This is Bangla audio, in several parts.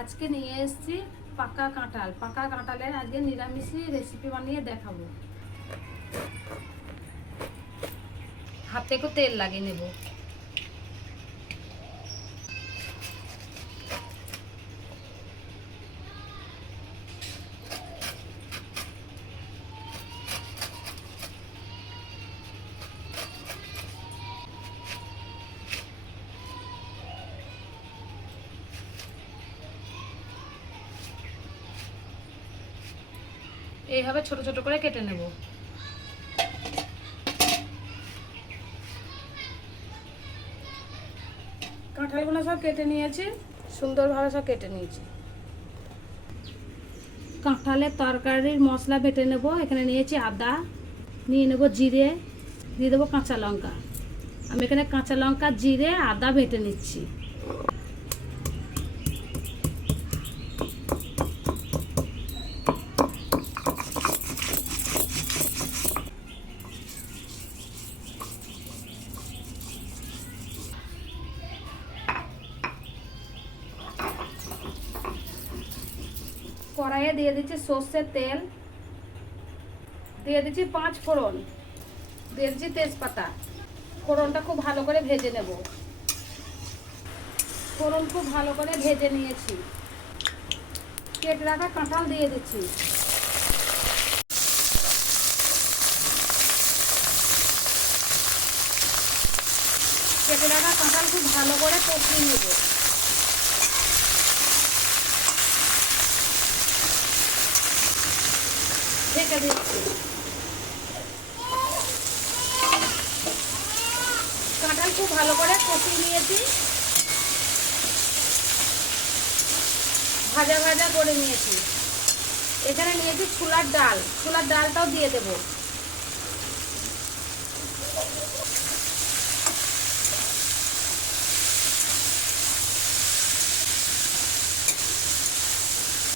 আজকে নিয়ে এসেছি পাকা কাঁঠাল। পাকা কাঁঠালের আজকে নিরামিষই রেসিপি বানিয়ে দেখাবো। হাতে তেল লাগিয়ে নেব। এইভাবে ছোট ছোট করে কেটে নেব। কাঁঠালগুলো সব কেটে নিয়েছি সুন্দরভাবে সব কেটে নিয়েছি। কাঁঠালের তরকারির মশলা বেটে নেব এখানে নিয়েছি আদা নিয়ে নেব জিরে দিয়ে দেবো কাঁচা লঙ্কা। আমি এখানে কাঁচা লঙ্কা জিরে আদা বেটে নিচ্ছি। কড়াইয়ে দিয়ে দিচ্ছি সর্ষের তেল। দিয়ে দিচ্ছি পাঁচ ফোড়ন। দিয়ে দিচ্ছি তেজপাতা। ফোড়নটা খুব ভালো করে ভেজে নেব। ফোড়ন খুব ভালো করে ভেজে নিয়েছি। কেটে রাখা কাঁঠাল দিয়ে দিচ্ছি। কেটে রাখা কাঁঠাল খুব ভালো করে কষিয়ে নেব। ঢেকে দিচ্ছি কাঁঠাল খুব ভালো করে কষিয়ে নিয়েছি। ভাজা ভাজা করে নিয়েছি। এখানে নিয়েছি ছোলার ডাল। ছোলার ডালটাও দিয়ে দেব।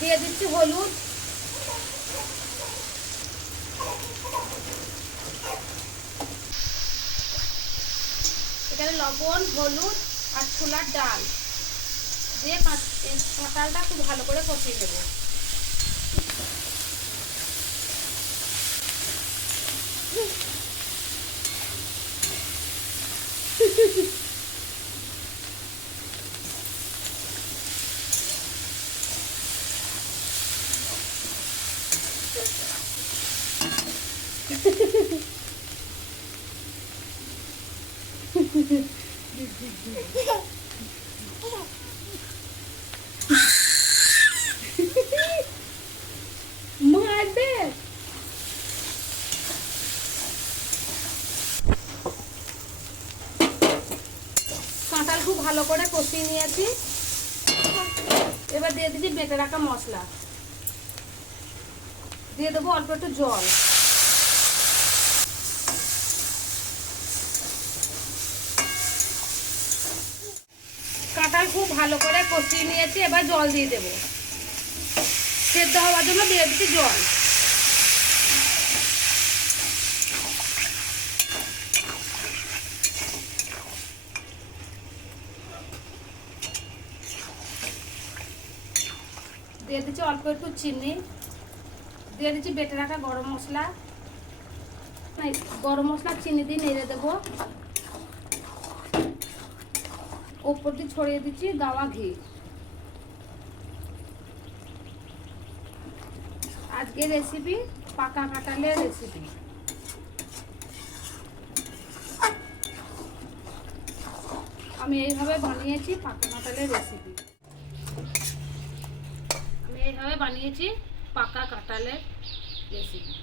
দিয়ে দিচ্ছি হলুদ। এখানে লবণ হলুদ আর ছোলার ডাল। দিয়ে কাঁঠালটা খুব ভালো করে কষিয়ে দেবো মারবে কাঁঠাল খুব ভালো করে কষিয়ে নিয়েছি। এবার দিয়ে দিচ্ছি বেটে রাখা মশলা। দিয়ে দেবো অল্প একটু জল কাঁঠাল খুব ভালো করে কষিয়ে নিয়েছি, এবার জল দিয়ে দেবো। সেদ্ধ হওয়ার জন্য দিয়ে দিচ্ছি জল। দিয়ে দিচ্ছি অল্প একটু চিনি। দিয়ে দিচ্ছি বেটে রাখা গরম মশলা। গরম মশলা চিনি দিয়ে নেড়ে দেবো। ওপর দিয়ে ছড়িয়ে দিচ্ছি গাওয়া ঘি। আজকের রেসিপি পাকা কাঁঠালের রেসিপি আমি এইভাবে বানিয়েছি পাকা কাঁঠালের রেসিপি আমি এইভাবে বানিয়েছি পাকা কাঁঠালের রেসিপি